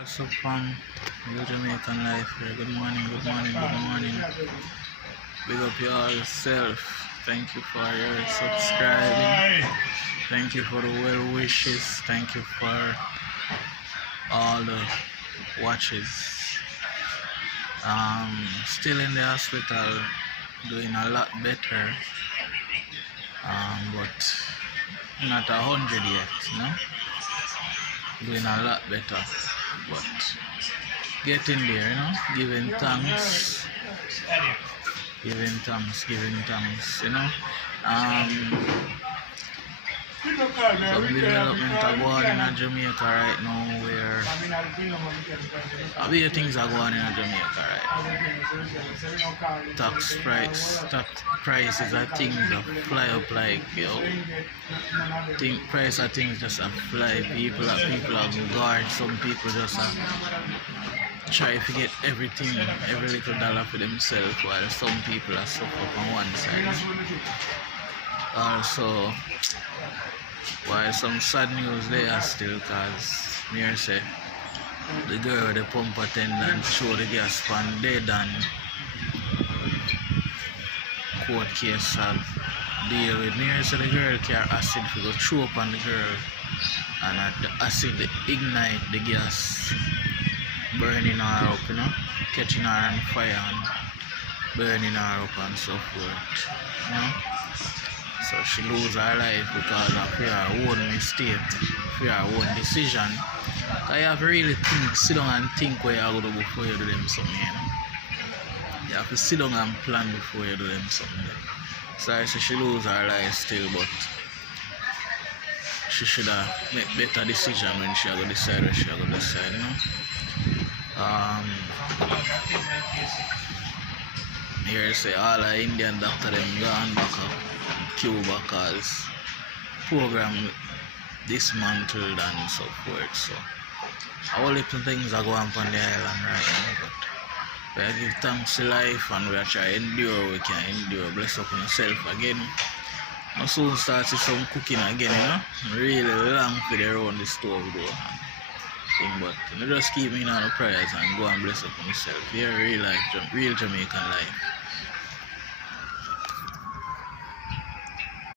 What's up, fam? New Jamaican life here. Good morning, good morning, good morning. Big up yourself. Thank you for your subscribing. Thank you for the well wishes. Thank you for all the watches. Still in the hospital, doing a lot better. But not 100 yet, doing a lot better, but getting there, giving thanks, some development are going in Jamaica right now where things are going in Jamaica right now. Tax prices of things that fly up like price of things just fly. People are guard. Some people just try to get everything, every little dollar for themselves, while some people are suffer on one side. Also, while some sad news there still, cause me say the girl, the pump attendant, throw the gas pan dead and court case deal with. Me say the girl carry acid to go throw up on the girl, and the acid ignite the gas, burning her up, catching her on fire and burning her up and so forth, So she lose her life because of her own mistake, her own decision. Because you have to really sit down and think what you're going to do before you do them something, You have to sit down and plan before you do them something. So I say she lose her life still, but she should have make better decision when she going to decide what she going to decide, Here say all the Indian doctor them gone back up Cuba cause program dismantled and so forth. So all little things are going on the island right now, but we are give thanks to life and we are trying to endure. We can endure. Bless up on yourself again. I soon start to some cooking again, Really long for the around the stove though. But just keep me in all the prayers and go and bless up on yourself. You're real life, real Jamaican life.